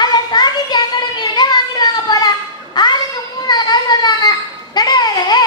அதை சாகித்ய அகாடமியில வாங்கிடுவாங்க போல ஆளுக்கு மூணாவது கதை சொல்றாங்க. நடுவே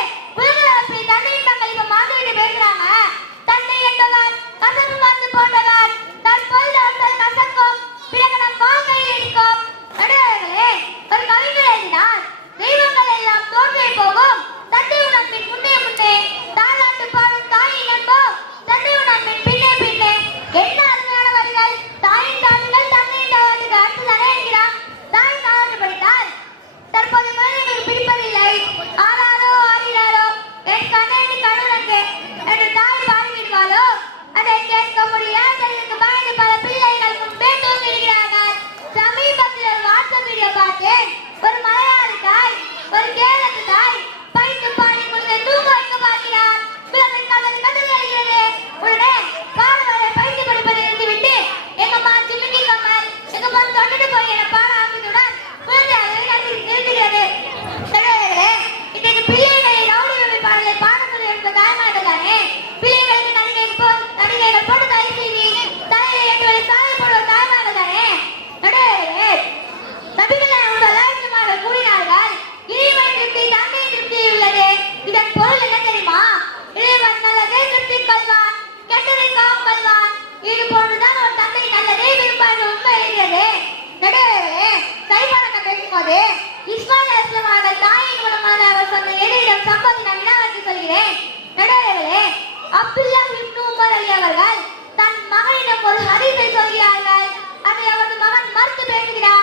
பெற்றவர்கள் தன் மகனிடம் ஒரு ஹரிசை சொல்கிறார்கள். அதை அவரது மகன் மறுத்து பேசுகிறார்.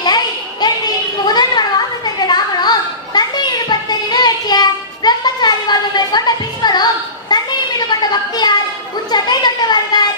இல்லை. முதல் மனமாக சென்ற ராமனும் தந்தை இருப்பத்தை நிறைவேற்றிய பிரம்மச்சாரி வாழ்வு மேற்கொண்ட பீஷ்மரும் தந்தையின் மீது கொண்ட பக்தியால் உச்சத்தை தொட்டவர்கள்.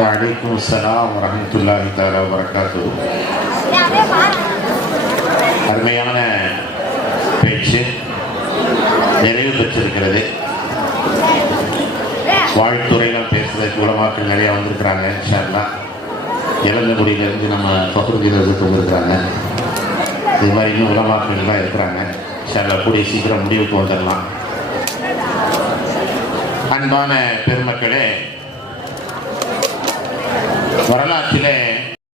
وعليكم السلام ورحمة الله تعالى அருமையான பேச்சு நிறைவு பெற்றிருக்கிறது. வாழ்த்துறையெல்லாம் பேசுறதுக்கு உலமாக்கள் நிறையா வந்திருக்கிறாங்க ஷார்லா இளந்தகுடியிலேருந்து நம்ம பகுதியிலிருந்து வந்திருக்கிறாங்க இது மாதிரி இன்னும் உலமாக்கள்லாம் இருக்கிறாங்க. ஷார்லா கூடிய சீக்கிரம் முடிவுக்கு வந்துடலாம். அன்பான பெருமக்களே வரலாற்றிலே